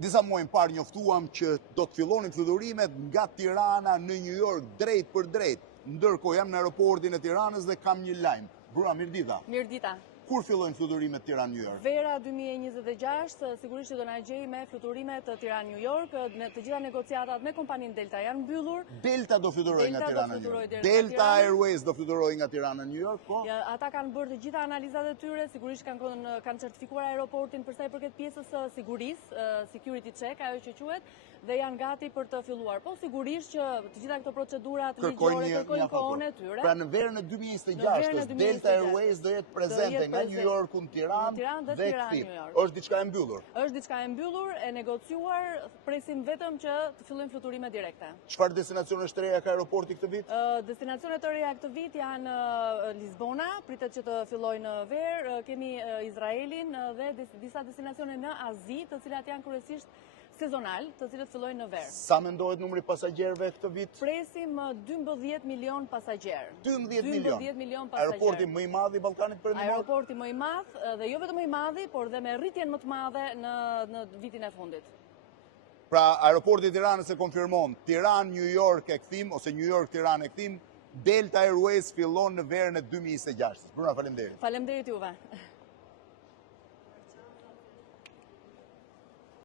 Disa muaj më parë njoftuam që do të fillonin fluturimet nga Tirana në New York drejt për drejt. Ndërkohë jam në aeroportin e Tiranës dhe kam një lajm. Bruna, mirëdita. Mirëdita. Kur fillojnë fluturimet Tiranë New York? Vera 2026, sigurisht që do na gjej me fluturimet Tiranë New York, të gjitha negociatat me kompaninë Delta janë mbyllur. Delta do fluturojë nga Tirana New York. Delta Airways do fluturojë nga Tirana New York, po? Ja, ata kanë bërë të gjitha analizat e tyre, sigurisht kanë certifikuar aeroportin për sa i përket pjesës së sigurisë, security check, ajo që quhet, dhe janë gati për të filluar. Po sigurisht që të gjitha këto procedurat ligjore kërkojnë kohën e tyre. Pra në verën e 2026, Delta Airways do jetë prezente nga New York në Tiranë dhe kthim. Është diçka e mbyllur. Është diçka e mbyllur, e negociuar, presim vetëm që të fillojnë fluturime direkte. Çfarë destinacione të reja ka aeroporti këtë vit? Destinacionet të reja këtë vit janë Lisbona, pritet që të fillojnë në verë, kemi Izraelin dhe disa destinacione në Azi, të cilat janë kryesisht sezonal, të cilët fillojnë në verë. Sa mendohet numri pasagjerëve këtë vit? Presim 12 milion pasagjerë. 12 milion pasagjerë. Aeroporti më i madh i Ballkanit Perëndimor? Aeroporti më i madh dhe jo vetëm më i madh, por dhe me rritjen më të madhe në vitin e fundit. Pra aeroporti i Tiranës e konfirmon, Tiranë New York e kthim ose New York Tiranë e kthim, Delta Airways fillon në verën e 2026. Bruna, faleminderit. Faleminderit juve.